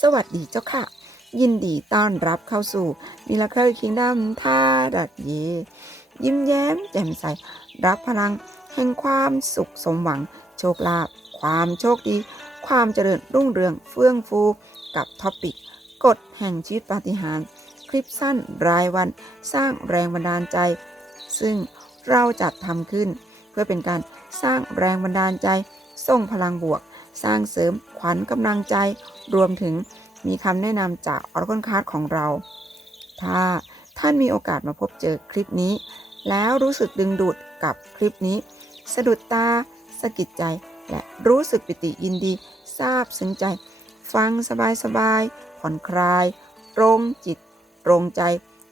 สวัสดีเจ้าค่ะ ยินดีต้อนรับเข้าสู่มิราเคิลคิงดัมท่าดัดเย ยิ้มแย้มแจ่มใส รับพลังแห่งความสุขสมหวัง โชคลาภความโชคดี ความเจริญรุ่งเรืองเฟื่องฟู กับท็อปิกกฎแห่งชีวิตปาฏิหาริย์คลิปสั้นรายวันสร้างแรงบันดาลใจ ซึ่งเราจัดทำขึ้น เพื่อเป็นการสร้างแรงบันดาลใจส่งพลังบวก สร้างเสริมขวัญกำลังใจ รวมถึงมีคำแนะนำจากออร์กอนคาร์ดของเรา ถ้าท่านมีโอกาสมาพบเจอคลิปนี้ แล้วรู้สึกดึงดูดกับคลิปนี้ สะดุดตาสะกิดใจ และรู้สึกปิติยินดีซาบซึ้งใจ ฟังสบายๆผ่อนคลาย ตรงจิต ตรงใจ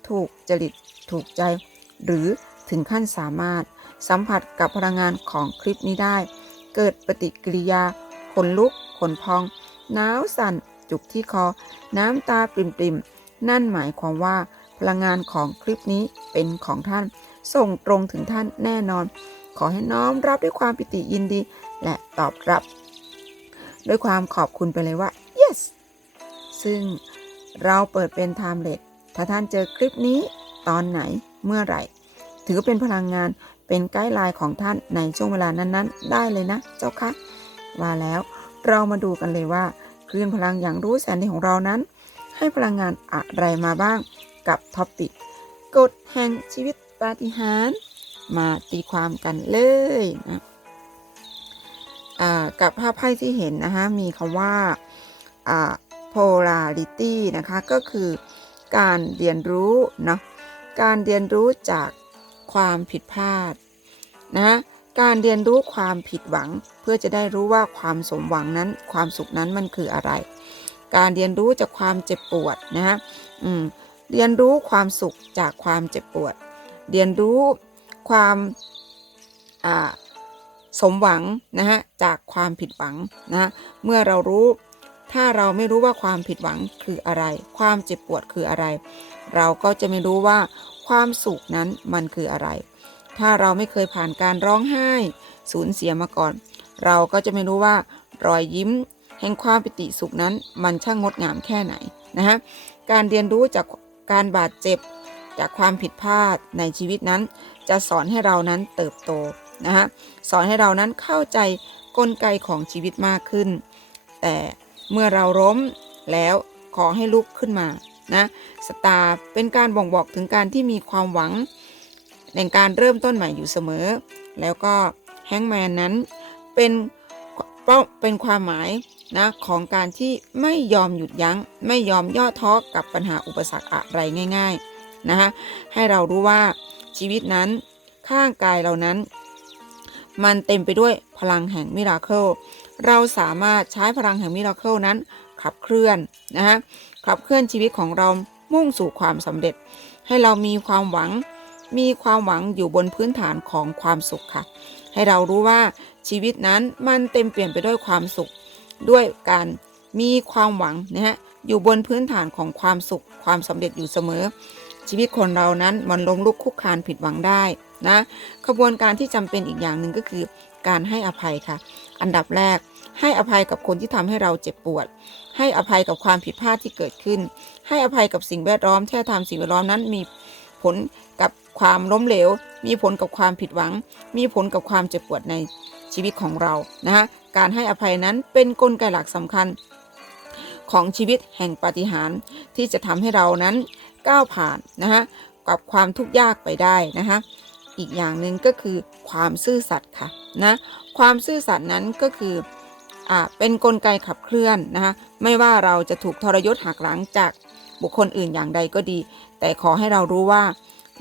ถูกจริต ถูกใจ หรือถึงขั้นสามารถสัมผัสกับพลังงานของคลิปนี้ได้ เกิดปฏิกิริยาขนลุกขนพอง หนาวสั่น จุกที่คอ น้ำตาปริมๆ นั่นหมายความว่า พลังงานของคลิปนี้เป็นของท่าน ส่งตรงถึงท่านแน่นอน ขอให้น้อมรับด้วยความปิติยินดี และตอบรับ ด้วยความขอบคุณไปเลยว่า yes ซึ่งเราเปิดเป็น timeless ถ้าท่านเจอคลิปนี้ตอนไหนเมื่อไหร่ ถือเป็นพลังงานเป็นไกด์ไลน์ของท่านในช่วงเวลานั้นๆ ได้เลยนะเจ้าคะว่าแล้วเรามาดูกันเลยว่า คลื่นพลังอย่างรู้แสนดีของเรานั้น ให้พลังงานอะไรมาบ้างกับท็อปิกกฎแห่งชีวิตปาฏิหาริย์มาตีความกันเลยนะกับภาพไพ่ที่เห็นนะคะมีคำว่าอ่า polarity นะคะก็คือการเรียนรู้เนาะการเรียนรู้จากความผิดพลาดนะ การเรียนรู้ความผิดหวัง เพื่อจะได้รู้ว่าความสมหวังนั้น ความสุขนั้นมันคืออะไร การเรียนรู้จากความเจ็บปวดนะฮะเรียนรู้ความสุขจากความเจ็บปวด เรียนรู้ความสมหวังนะฮะจากความผิดหวังนะะเมื่อเรารู้ ถ้าเราไม่รู้ว่าความผิดหวังคืออะไร ความเจ็บปวดคืออะไร เราก็จะไม่รู้ว่าความสุขนั้นมันคืออะไร ถ้าเราไม่เคยผ่านการร้องไห้ สูญเสียมาก่อน เราก็จะไม่รู้ว่ารอยยิ้ม แห่งความปิติสุขนั้น มันช่างงดงามแค่ไหนนะฮะการเรียนรู้จากการบาดเจ็บจากความผิดพลาดในชีวิตนั้น จะสอนให้เรานั้นเติบโตนะฮะสอนให้เรานั้นเข้าใจกลไกของชีวิตมากขึ้น แต่เมื่อเราล้มแล้วขอให้ลุกขึ้นมานะสตาร์เป็นการบ่งบอกถึงการที่มีความหวัง ในการเริ่มต้นใหม่อยู่เสมอ แล้วก็แฮงแมนนั้นเป็นเป้าเป็นความหมายนะของการที่ไม่ยอมหยุดยัง้ง ไม่ยอมย่อท้อกับปัญหาอุปสรรคอะไรง่ายๆนะคะให้เรารู้ว่าชีวิตนั้นข้างกายเรานั้น มันเต็มไปด้วยพลังแห่งมิราเคิลเราสามารถใช้พลังแห่งมิราเคิลนั้นขับเคลื่อนนะฮะขับเคลื่อนชีวิตของเรามุ่งสู่ความสำเร็จ ให้เรามีความหวัง มีความหวังอยู่บนพื้นฐานของความสุขค่ะ ให้เรารู้ว่าชีวิตนั้นมันเต็มเปลี่ยนไปด้วยความสุข ด้วยการมีความหวังนะฮะอยู่บนพื้นฐานของความสุข ความสำเร็จอยู่เสมอ ชีวิตคนเรานั้นมันล้มลุกคุกคานผิดหวังได้นะขบวนการที่จำเป็นอีกอย่างหนึ่งก็คือการให้อภัยค่ะ อันดับแรกให้อภัยกับคนที่ทำให้เราเจ็บปวด ให้อภัยกับความผิดพลาดที่เกิดขึ้น ให้อภัยกับสิ่งแวดล้อมที่ทำสิ่งแวดล้อมนั้นมีผลกับ ความล้มเหลว มีผลกับความผิดหวัง มีผลกับความเจ็บปวดในชีวิตของเรานะฮะการให้อภัยนั้นเป็นกลไกหลักสำคัญ ของชีวิตแห่งปาฏิหาริย์ที่จะทำให้เรานั้นก้าวผ่านนะฮะกับความทุกข์ยากไปได้นะคะอีกอย่างหนึ่งก็คือความซื่อสัตย์ค่ะนะความซื่อสัตย์นั้นก็คืออ่าเป็นนกลไกขับเคลื่อนนะคะไม่ว่าเราจะถูกทรยศหักหลังจากบุคคลอื่นอย่างใดก็ดี แต่ขอให้เรารู้ว่า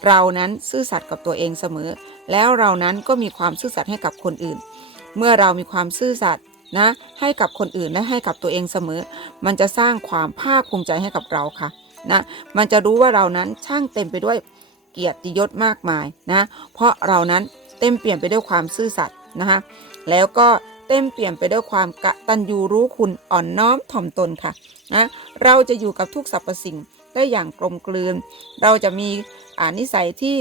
เรานั้นซื่อสัตย์กับตัวเองเสมอ แล้วเรานั้นก็มีความซื่อสัตย์ให้กับคนอื่น เมื่อเรามีความซื่อสัตย์นะให้กับคนอื่นและให้กับตัวเองเสมอ มันจะสร้างความภาคภูมิใจให้กับเราค่ะนะมันจะรู้ว่าเรานั้นช่างเต็มไปด้วยเกียรติยศมากมายนะเพราะเรานั้นเต็มเปลี่ยนไปด้วยความซื่อสัตย์นะคะแล้วก็เต็มเปลี่ยนไปด้วยความกตัญญูรู้คุณอ่อนน้อมถ่อมตนค่ะนะเราจะอยู่กับทุกสรรพสิ่ง ได้อย่างกลมกลืน เราจะมีอานิสัยที่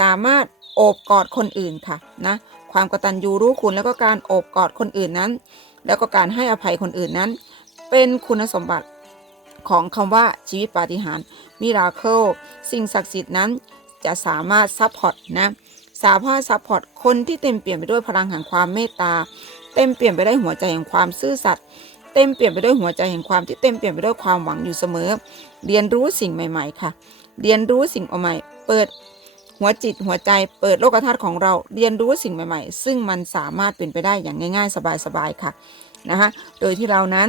สามารถโอบกอดคนอื่นค่ะนะความกตัญญูรู้คุณแล้วก็การโอบกอดคนอื่นนั้น แล้วก็การให้อภัยคนอื่นนั้น เป็นคุณสมบัติของคำว่าชีวิตปาฏิหาริย์มิราเคิลสิ่งศักดิ์สิทธิ์นั้นจะสามารถซัพพอร์ตนะสามารถซัพพอร์ตคนที่เต็มเปี่ยมไปด้วยพลังแห่งความเมตตา เต็มเปี่ยมไปด้วยหัวใจแห่งความซื่อสัตย์ เต็มเปลี่ยมไปด้วยหัวใจแห่งความที่เต็มเปลี่ยมไปด้วยความหวังอยู่เสมอ เรียนรู้สิ่งใหม่ ๆ ค่ะ เรียนรู้สิ่งใหม่ เปิดหัวจิตหัวใจเปิดโลกทัศน์ของเราเรียนรู้สิ่งใหม่ ๆ ซึ่งมันสามารถเป็นไปได้อย่างง่าย ๆ สบายๆค่ะนะคะโดยที่เรานั้น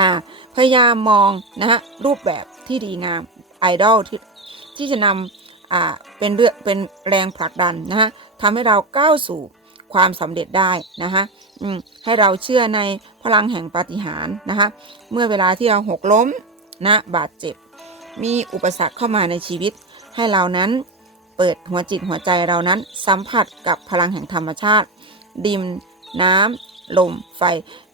อ่าพยายามมองนะฮะรูปแบบที่ดีงามไอดอลที่ที่จะนำอ่าเป็นเรื่องเป็นแรงผลักดันนะฮะทำให้เราก้าวสู่ความสำเร็จได้นะคะ ให้เราเชื่อในพลังแห่งปาฏิหาริย์นะคะ เมื่อเวลาที่เราหกล้มนะบาดเจ็บ มีอุปสรรคเข้ามาในชีวิต ให้เรานั้นเปิดหัวจิตหัวใจเรานั้นสัมผัสกับพลังแห่งธรรมชาติ ดินน้ำลมไฟ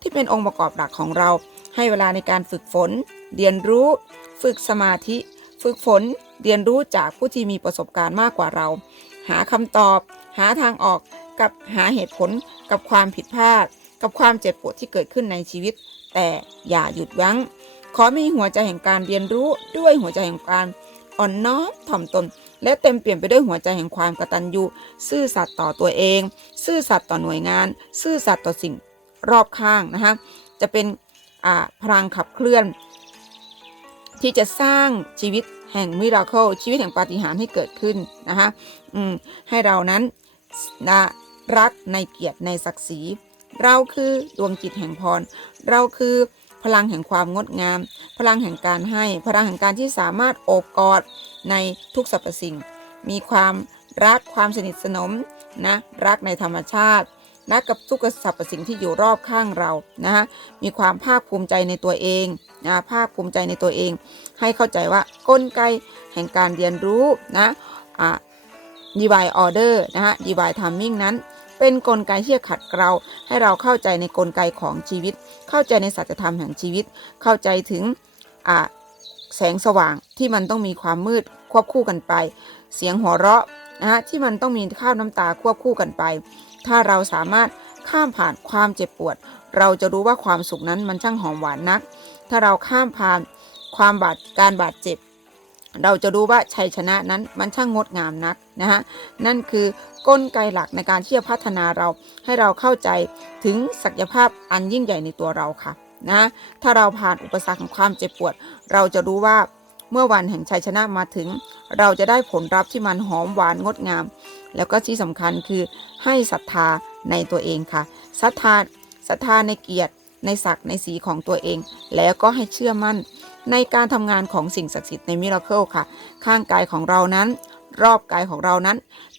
ที่เป็นองค์ประกอบหลักของเรา ให้เวลาในการฝึกฝน เรียนรู้ ฝึกสมาธิ ฝึกฝนเรียนรู้จากผู้ที่มีประสบการณ์มากกว่าเรา หาคำตอบ หาทางออก กับหาเหตุผลกับความผิดพลาด กับความเจ็บปวดที่เกิดขึ้นในชีวิต แต่อย่าหยุดยั้ง ขอมีหัวใจแห่งการเรียนรู้ด้วยหัวใจแห่งการอ่อนน้อมถ่อมตน และเต็มเปลี่ยมไปด้วยหัวใจแห่งความกตัญญูซื่อสัตย์ต่อตัวเอง ซื่อสัตย์ต่อหน่วยงาน ซื่อสัตย์ต่อสิ่งรอบข้างนะคะจะเป็นพลังขับเคลื่อน ที่จะสร้างชีวิตแห่งมิราเคิลชีวิตแห่งปาฏิหาริย์ให้เกิดขึ้นนะคะให้เรานั้นนะ รักในเกียรติในศักดิ์ศรี เราคือดวงจิตแห่งพร เราคือพลังแห่งความงดงาม พลังแห่งการให้ พลังแห่งการที่สามารถโอบกอดในทุกสรรพสิ่ง มีความรักความสนิทสนมนะรักในธรรมชาติรักกับทุกสรรพสิ่งที่อยู่รอบข้างเรานะฮะมีความภาคภูมิใจในตัวเองนะภาคภูมิใจในตัวเอง ให้เข้าใจว่ากลไกแห่งการเรียนรู้นะอ่า divine order นะฮะ divine timing นั้น เป็นกลไกที่จะขัดเกลาให้เราเข้าใจในกลไกของชีวิต เข้าใจในสัจธรรมแห่งชีวิต เข้าใจถึงแสงสว่างที่มันต้องมีความมืดควบคู่กันไป เสียงหัวเราะนะฮะที่มันต้องมีข้าวน้ำตาควบคู่กันไป ถ้าเราสามารถข้ามผ่านความเจ็บปวด เราจะรู้ว่าความสุขนั้นมันช่างหอมหวานนัก ถ้าเราข้ามผ่านความบาดการบาดเจ็บ เราจะรู้ว่าชัยชนะนั้นมันช่างงดงามนักนะฮะนั่นคือกลไกหลักในการที่จะพัฒนาเราให้เราเข้าใจถึงศักยภาพอันยิ่งใหญ่ในตัวเราค่ะนะถ้าเราผ่านอุปสรรคของความเจ็บปวด เราจะรู้ว่าเมื่อวันแห่งชัยชนะมาถึง เราจะได้ผลลัพธ์ที่มันหอมหวานงดงาม แล้วก็ที่สำคัญคือให้ศรัทธาในตัวเองค่ะศรัทธาศรัทธาในเกียรติในศักดิ์ในสีของตัวเอง แล้วก็ให้เชื่อมั่น ในการทำงานของสิ่งศักดิ์สิทธิ์ในมิราเคิลค่ะ ข้างกายของเรานั้น รอบกายของเรานั้น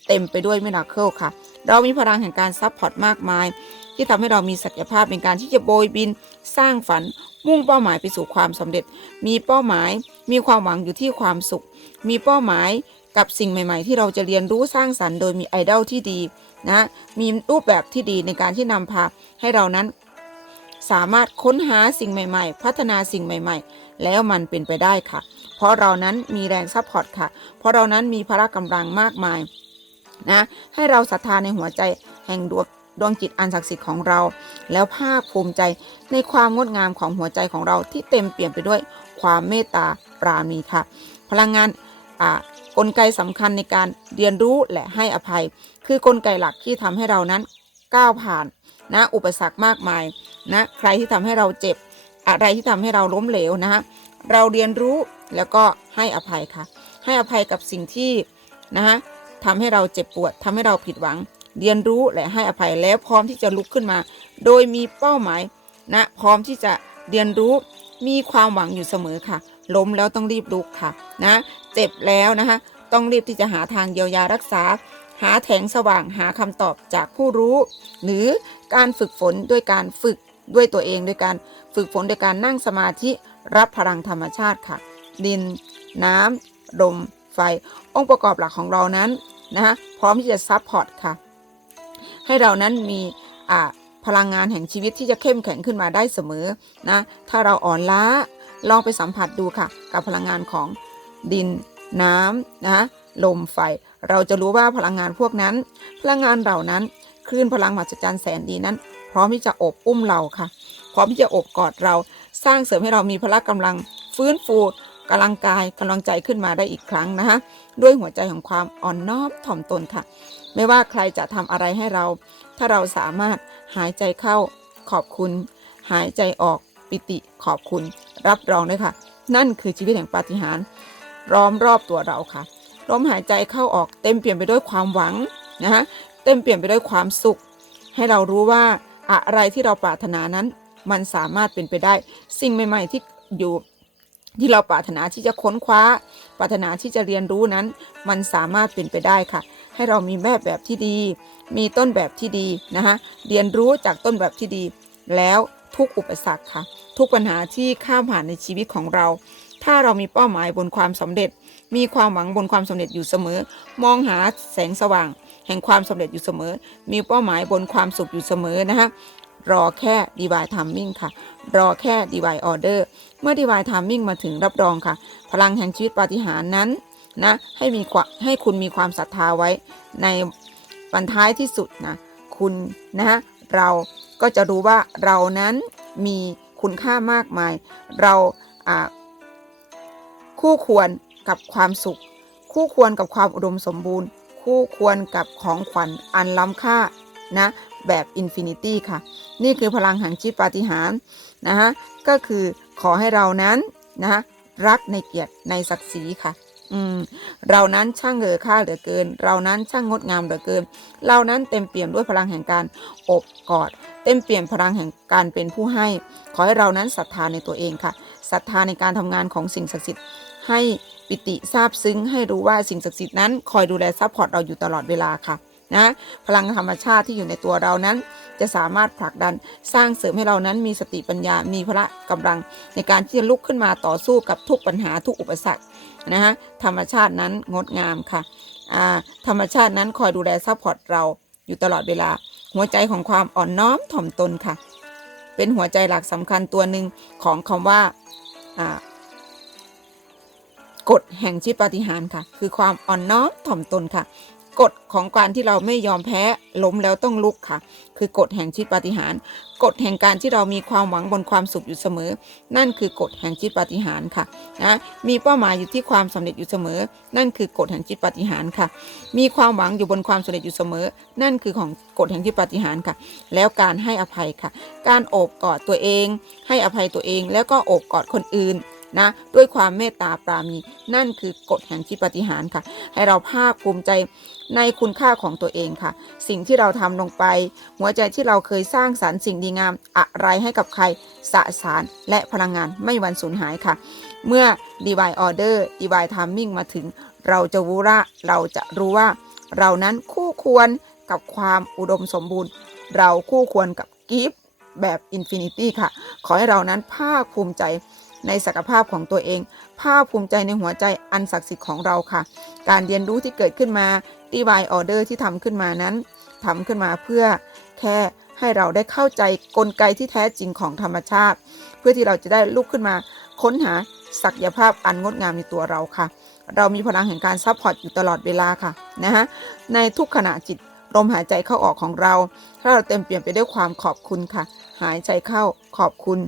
เต็มไปด้วยมิราเคิลค่ะ เรามีพลังแห่งการซัพพอร์ตมากมาย ที่ทำให้เรามีศักยภาพในการที่จะโบยบิน สร้างฝัน มุ่งเป้าหมายไปสู่ความสำเร็จ มีเป้าหมาย มีความหวังอยู่ที่ความสุข มีเป้าหมายกับสิ่งใหม่ ๆ ที่เราจะเรียนรู้สร้างสรรค์โดยมีไอดอลที่ดีนะมีรูปแบบที่ดีในการที่นำพาให้เรานั้น สามารถค้นหาสิ่งใหม่ ๆ พัฒนาสิ่งใหม่ ๆ แล้วมันเป็นไปได้ค่ะ เพราะเรานั้นมีแรงซัพพอร์ตค่ะ เพราะเรานั้นมีพละกำลังมากมายนะให้เราศรัทธาในหัวใจแห่งดวงดวงจิตอันศักดิ์สิทธิ์ของเรา แล้วภาคภูมิใจในความงดงามของหัวใจของเราที่เต็มเปี่ยมไปด้วยความเมตตาปราณีค่ะ พลังงานอ่ากลไกสำคัญในการเรียนรู้และให้อภัย คือกลไกหลักที่ทำให้เรานั้นก้าวผ่านนะอุปสรรคมากมายนะใครที่ทำให้เราเจ็บ อะไรที่ทำให้เราล้มเหลวนะฮะเราเรียนรู้แล้วก็ให้อภัยค่ะ ให้อภัยกับสิ่งที่นะฮะทำให้เราเจ็บปวดทำให้เราผิดหวัง เรียนรู้และให้อภัยแล้วพร้อมที่จะลุกขึ้นมา โดยมีเป้าหมายนะพร้อมที่จะเรียนรู้มีความหวังอยู่เสมอค่ะ ล้มแล้วต้องรีบลุกค่ะนะเจ็บแล้วนะคะต้องรีบที่จะหาทางเยียวยารักษา หาแถงสว่างหาคำตอบจากผู้รู้ หรือการฝึกฝนด้วยการฝึก ด้วยตัวเองด้วยการฝึกฝนโดยการนั่งสมาธิรับพลังธรรมชาติค่ะ ดิน น้ำลมไฟ องค์ประกอบหลักของเรานั้นนะคะพร้อมที่จะซับพอร์ตค่ะ ให้เรานั้นมีพลังงานแห่งชีวิตที่จะเข้มแข็งขึ้นมาได้เสมอนะถ้าเราอ่อนล้าลองไปสัมผัสดูค่ะ กับพลังงานของดิน น้ำนะลมไฟ เราจะรู้ว่าพลังงานพวกนั้น พลังงานเหล่านั้นคลื่นพลังมหัศจรรย์แสนดีนั้น พร้อมที่จะอบอุ้มเราค่ะ พร้อมที่จะอบกอดเรา สร้างเสริมให้เรามีพละกำลังฟื้นฟูกำลังกายกำลังใจขึ้นมาได้อีกครั้งนะคะด้วยหัวใจของความอ่อนน้อมถ่อมตนค่ะ ไม่ว่าใครจะทำอะไรให้เรา ถ้าเราสามารถหายใจเข้าขอบคุณ หายใจออกปิติขอบคุณ รับรองเลยค่ะ นั่นคือชีวิตแห่งปาฏิหาริย์ล้อมรอบตัวเราค่ะลมหายใจเข้าออกเต็มเปลี่ยนไปด้วยความหวังนะคะเต็มเปลี่ยนไปด้วยความสุข ให้เรารู้ว่า อะไรที่เราปรารถนานั้น มันสามารถเป็นไปได้ สิ่งใหม่ ๆ ที่อยู่ที่เราปรารถนาที่จะค้นคว้า ปรารถนาที่จะเรียนรู้นั้น มันสามารถเป็นไปได้ค่ะ ให้เรามีแม่แบบที่ดี มีต้นแบบที่ดีนะคะเรียนรู้จากต้นแบบที่ดี แล้วทุกอุปสรรคค่ะ ทุกปัญหาที่ข้ามผ่านในชีวิตของเรา ถ้าเรามีเป้าหมายบนความสำเร็จ มีความหวังบนความสำเร็จอยู่เสมอ มองหาแสงสว่าง แห่งความสำเร็จอยู่เสมอ มีเป้าหมายบนความสุขอยู่เสมอนะคะรอแค่ divine timing ค่ะ รอแค่ divine order เมื่อ divine timing มาถึงรับรองค่ะ พลังแห่งชีวิตปาฏิหาริย์นั้นนะให้มีความให้คุณมีความศรัทธาไว้ ในวันท้ายที่สุดนะคุณนะฮะเราก็จะรู้ว่าเรานั้นมีคุณค่ามากมาย เราคู่ควรกับความสุข คู่ควรกับความอุดมสมบูรณ์ คู่ควรกับของขวัญอันล้ำค่านะแบบอินฟินิตี้ค่ะ นี่คือพลังแห่งชีวิตปาฏิหาริย์นะฮะก็คือขอให้เรานั้นนะฮะรักในเกียรติในศักดิ์ศรีค่ะอืมเรานั้นช่างเหลือค่าเหลือเกิน เรานั้นช่างงดงามเหลือเกิน เรานั้นเต็มเปี่ยมด้วยพลังแห่งการอบกอด เต็มเปี่ยมพลังแห่งการเป็นผู้ให้ ขอให้เรานั้นศรัทธาในตัวเองค่ะศรัทธาในการทำงานของสิ่งศักดิ์สิทธิ์ให้ ปิติซาบซึ้งให้รู้ว่าสิ่งศักดิ์สิทธิ์นั้นคอยดูแลซัพพอร์ตเราอยู่ตลอดเวลาค่ะนะพลังธรรมชาติที่อยู่ในตัวเรานั้น จะสามารถผลักดันสร้างเสริมให้เรานั้นมีสติปัญญา มีพละกำลัง ในการที่จะลุกขึ้นมาต่อสู้กับทุกปัญหาทุกอุปสรรคนะฮะธรรมชาตินั้นงดงามค่ะธรรมชาตินั้นคอยดูแลซัพพอร์ตเราอยู่ตลอดเวลา หัวใจของความอ่อนน้อมถ่อมตนค่ะ เป็นหัวใจหลักสำคัญตัวหนึ่งของคำว่าอ่า กฎแห่งชีวิตปาฏิหาริย์ค่ะ คือความอ่อนน้อมถ่อมตนค่ะกฎของการที่เราไม่ยอมแพ้ล้มแล้วต้องลุกค่ะ คือกฎแห่งชีวิตปาฏิหาริย์กฎแห่งการที่เรามีความหวังบนความสุขอยู่เสมอ นั่นคือกฎแห่งชีวิตปาฏิหาริย์ค่ะนะมีเป้าหมายอยู่ที่ความสำเร็จอยู่เสมอ นั่นคือกฎแห่งชีวิตปาฏิหาริย์ค่ะ มีความหวังอยู่บนความสำเร็จอยู่เสมอ นั่นคือของกฎแห่งชีวิตปาฏิหาริย์ค่ะ แล้วการให้อภัยค่ะ การโอบกอดตัวเอง ให้อภัยตัวเอง แล้วก็โอบกอดคนอื่น นะด้วยความเมตตาปราณีนั่นคือกฎแห่งชีวิตปฏิหารค่ะ ให้เราภาคภูมิใจในคุณค่าของตัวเองค่ะ สิ่งที่เราทำลงไป หัวใจที่เราเคยสร้างสารรค์สิ่งดีงามอะไรให้กับใครสะสารและพลังงานไม่วันสูญหายค่ะ เมื่อ divine order divine timing มาถึง เราจะรู้ว่าเราจะรู้ว่า เรานั้นคู่ควรกับความอุดมสมบูรณ์ เราคู่ควรกับกิฟต์แบบอินฟินิตี้ค่ะ ขอให้เรานั้นภาคภูมิใจ ในศักยภาพของตัวเอง ภาคภูมิใจในหัวใจอันศักดิ์สิทธิ์ของเราค่ะ การเรียนรู้ที่เกิดขึ้นมา divine order ที่ทำขึ้นมานั้นทำขึ้นมาเพื่อแค่ให้เราได้เข้าใจกลไกที่แท้จริงของธรรมชาติ เพื่อที่เราจะได้ลุกขึ้นมา ค้นหาศักยภาพอันงดงามในตัวเราค่ะ เรามีพลังแห่งการซัพพอร์ตอยู่ตลอดเวลาค่ะนะฮะในทุกขณะจิตลมหายใจเข้าออกของเรา ถ้าเราเต็มเปี่ยนไปด้วยความขอบคุณค่ะ หายใจเข้าขอบคุณ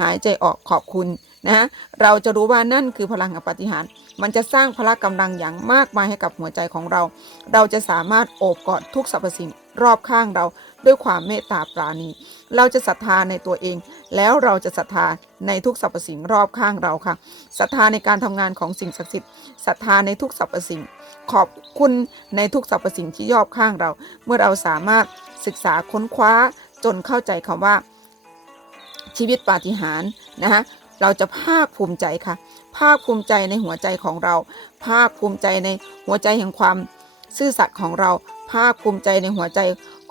หายใจออกขอบคุณ นะเราจะรู้ว่านั่นคือพลังแห่งปฏิหาร มันจะสร้างพละกำลังอย่างมากมายให้กับหัวใจของเรา เราจะสามารถโอบกอดทุกสรรพสิ่งรอบข้างเราด้วยความเมตตาปราณี เราจะศรัทธาในตัวเอง แล้วเราจะศรัทธาในทุกสรรพสิ่งรอบข้างเราค่ะศรัทธาในการทำงานของสิ่งศักดิ์สิทธิ์ศรัทธาในทุกสรรพสิ่ง ขอบคุณในทุกสรรพสิ่งที่รอบข้างเรา เมื่อเราสามารถศึกษาค้นคว้าจนเข้าใจคำว่าชีวิตปาฏิหาริย์นะฮะ เราจะภาคภูมิใจค่ะ ภาคภูมิใจในหัวใจของเรา ภาคภูมิใจในหัวใจแห่งความซื่อสัตย์ของเรา ภาคภูมิใจในหัวใจ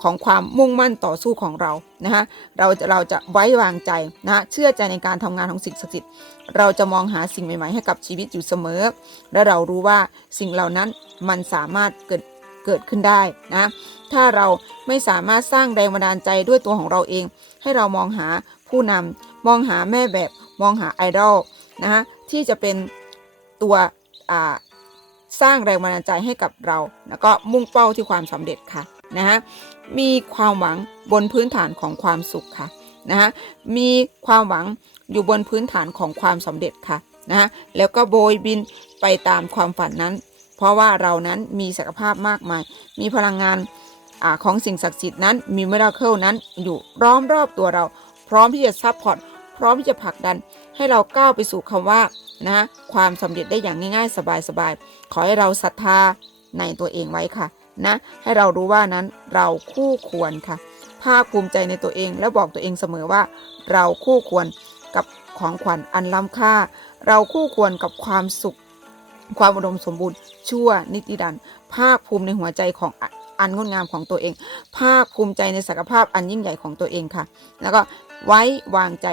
ของความมุ่งมั่นต่อสู้ของเรานะฮะเราจะเราจะไว้วางใจนะเชื่อใจในการทำงานของสิ่งศักดิ์สิทธิ์เราจะมองหาสิ่งใหม่ๆให้กับชีวิตอยู่เสมอ และเรารู้ว่าสิ่งเหล่านั้นมันสามารถเกิดเกิดขึ้นได้นะถ้าเราไม่สามารถสร้างแรงบันดาลใจด้วยตัวของเราเอง ให้เรามองหาผู้นำมองหาแม่แบบ มองหาไอดอลนะฮะที่จะเป็นตัวสร้างแรงบันดาลใจให้กับเรา แล้วก็มุ่งเป้าที่ความสำเร็จค่ะนะฮะมีความหวังบนพื้นฐานของความสุขค่ะนะฮะมีความหวังอยู่บนพื้นฐานของความสำเร็จค่ะนะฮะแล้วก็โบยบินไปตามความฝันนั้น เพราะว่าเรานั้นมีศักยภาพมากมาย มีพลังงานอของสิ่งศักดิ์สิทธิ์นั้น มีมิราเคิลนั้นอยู่ล้อมรอบตัวเรา พร้อมที่จะซัพพอร์ต พร้อมที่จะผลักดันให้เราก้าวไปสู่คำว่านะฮะความสำเร็จได้อย่างง่ายๆ สบายๆ ขอให้เราศรัทธาในตัวเองไว้ค่ะนะให้เรารู้ว่านั้นเราคู่ควรค่ะ ภาคภูมิใจในตัวเองและบอกตัวเองเสมอว่า เราคู่ควรกับของขวัญอันล้ำค่า เราคู่ควรกับความสุข ความอุดมสมบูรณ์ ชั่วนิติดัน ภาคภูมิในหัวใจของอันงดงามของตัวเอง ภาคภูมิใจในศักยภาพอันยิ่งใหญ่ของตัวเองค่ะ แล้วก็ไว้วางใจ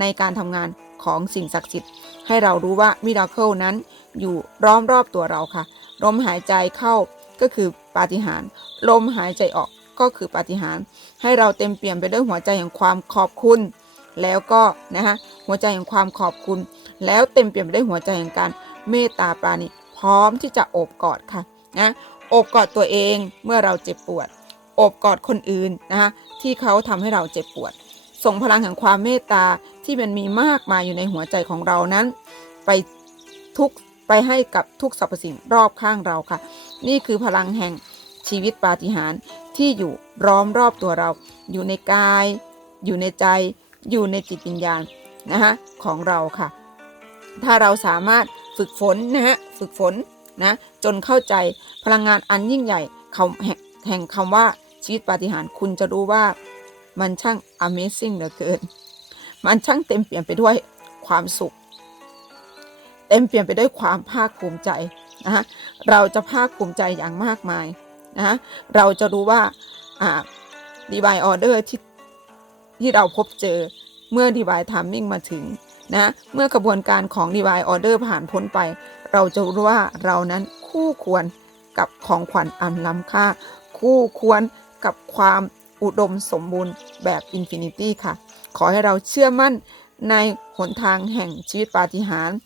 ในการทำงานของสิ่งศักดิ์สิทธิ์ ให้เรารู้ว่ามิราเคิลนั้นอยู่ล้อมรอบตัวเราค่ะ ลมหายใจเข้าก็คือปาฏิหาริย์ลมหายใจออกก็คือปาฏิหาริย์ให้เราเต็มเปี่ยมไปด้วยหัวใจแห่งความขอบคุณ แล้วก็นะฮะหัวใจแห่งความขอบคุณ แล้วเต็มเปี่ยมไปด้วยหัวใจแห่งการเมตตาปราณีพร้อมที่จะโอบกอดค่ะนะโอบกอดตัวเองเมื่อเราเจ็บปวดโอบกอดคนอื่นนะคะที่เขาทำให้เราเจ็บปวด ส่งพลังแห่งความเมตตา ที่มันมีมากมายอยู่ในหัวใจของเรานั้น ไปทุกไปให้กับทุกสรรพสิ่งรอบข้างเราค่ะ นี่คือพลังแห่งชีวิตปาฏิหาริย์ที่อยู่ล้อมรอบตัวเรา อยู่ในกาย อยู่ในใจ อยู่ในจิตวิญญาณนะคะของเราค่ะ ถ้าเราสามารถฝึกฝนนะฮะฝึกฝนนะจนเข้าใจพลังงานอันยิ่งใหญ่คำแห่งคำว่าชีวิตปาฏิหาริย์คุณจะรู้ว่ามันช่าง Amazing เหลือเกิน มันช่างเต็มเปี่ยมไปด้วยความสุข เต็มเปี่ยมไปด้วยความภาคภูมิใจนะฮะเราจะภาคภูมิใจอย่างมากมายนะฮะเราจะรู้ว่าอ่าดีบายออเดอร์ที่ที่เราพบเจอเมื่อดีบายทามมิ่งมาถึงนะเมื่อกระบวนการของดีบายออเดอร์ผ่านพ้นไป เราจะรู้ว่าเรานั้นคู่ควรกับของขวัญอันล้ำค่า คู่ควรกับความ อุดมสมบูรณ์แบบอินฟินิตี้ค่ะ ขอให้เราเชื่อมั่นในหนทางแห่งชีวิตปาฏิหาริย์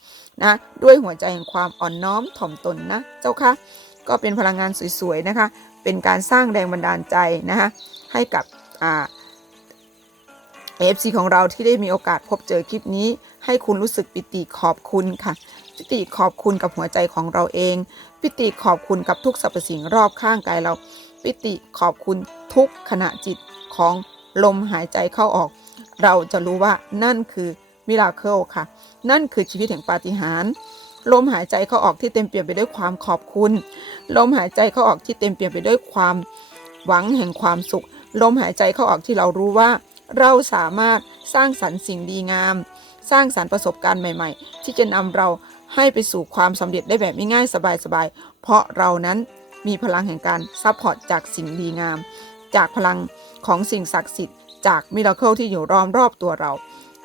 นะด้วยหัวใจแห่งความอ่อนน้อมถ่อมตนนะเจ้าค่ะ ก็เป็นพลังงานสวยๆนะคะ เป็นการสร้างแรงบันดาลใจนะคะให้กับอ่า AFC ของเราที่ได้มีโอกาสพบเจอคลิปนี้ ให้คุณรู้สึกปิติขอบคุณค่ะ ปิติขอบคุณกับหัวใจของเราเอง ปิติขอบคุณกับทุกสรรพสิ่งรอบข้างกายเรา ปิติขอบคุณทุกขณะจิตของลมหายใจเข้าออก เราจะรู้ว่านั่นคือมิราเคิลค่ะ นั่นคือชีวิตแห่งปาฏิหาริย์ลมหายใจเข้าออกที่เต็มเปี่ยมไปด้วยความขอบคุณ ลมหายใจเข้าออกที่เต็มเปี่ยมไปด้วยความหวังแห่งความสุข ลมหายใจเข้าออกที่เรารู้ว่า เราสามารถสร้างสรรค์สิ่งดีงาม สร้างสรรค์ประสบการณ์ใหม่ ๆ ที่จะนำเราให้ไปสู่ความสำเร็จได้แบบง่ายๆสบายๆ เพราะเรานั้น มีพลังแห่งการซัพพอร์ตจากสิ่งดีงาม จากพลังของสิ่งศักดิ์สิทธิ์จากมิราเคิลที่อยู่รอมรอบตัวเรา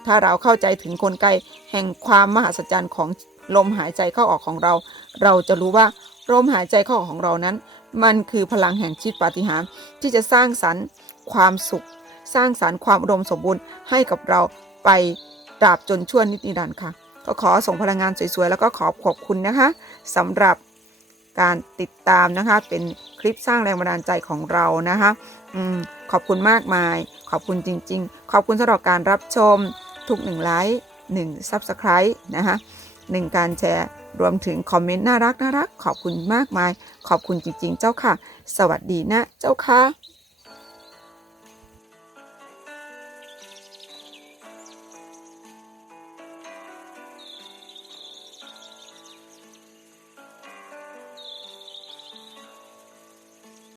ถ้าเราเข้าใจถึงกลไกแห่งความมหัศจรรย์ของลมหายใจเข้าออกของเรา เราจะรู้ว่าลมหายใจเข้าออกของเรานั้น มันคือพลังแห่งชีวิตปาฏิหาริย์ที่จะสร้างสรรค์ความสุข สร้างสรรค์ความอุดมสมบูรณ์ให้กับเราไปตราบจนชั่วนิรันดร์ค่ะ ก็ขอส่งพลังงานสวยๆ แล้วก็ขอขอบคุณนะคะสำหรับ การติดตามนะคะ เป็นคลิปสร้างแรงบันดาลใจของเรานะคะอขอบคุณมากมาย ขอบคุณจริง ๆ ขอบคุณสำหรับการรับชมทุกหนึ่งไลค์หนึ่งซับสไคร b ์นะคะหนึ่งการแชร์รวมถึงคอมเมนต์น่ารักน่ารักขอบคุณมากมาย ขอบคุณจริง ๆ เจ้าค่ะ สวัสดีนะเจ้าค่ะ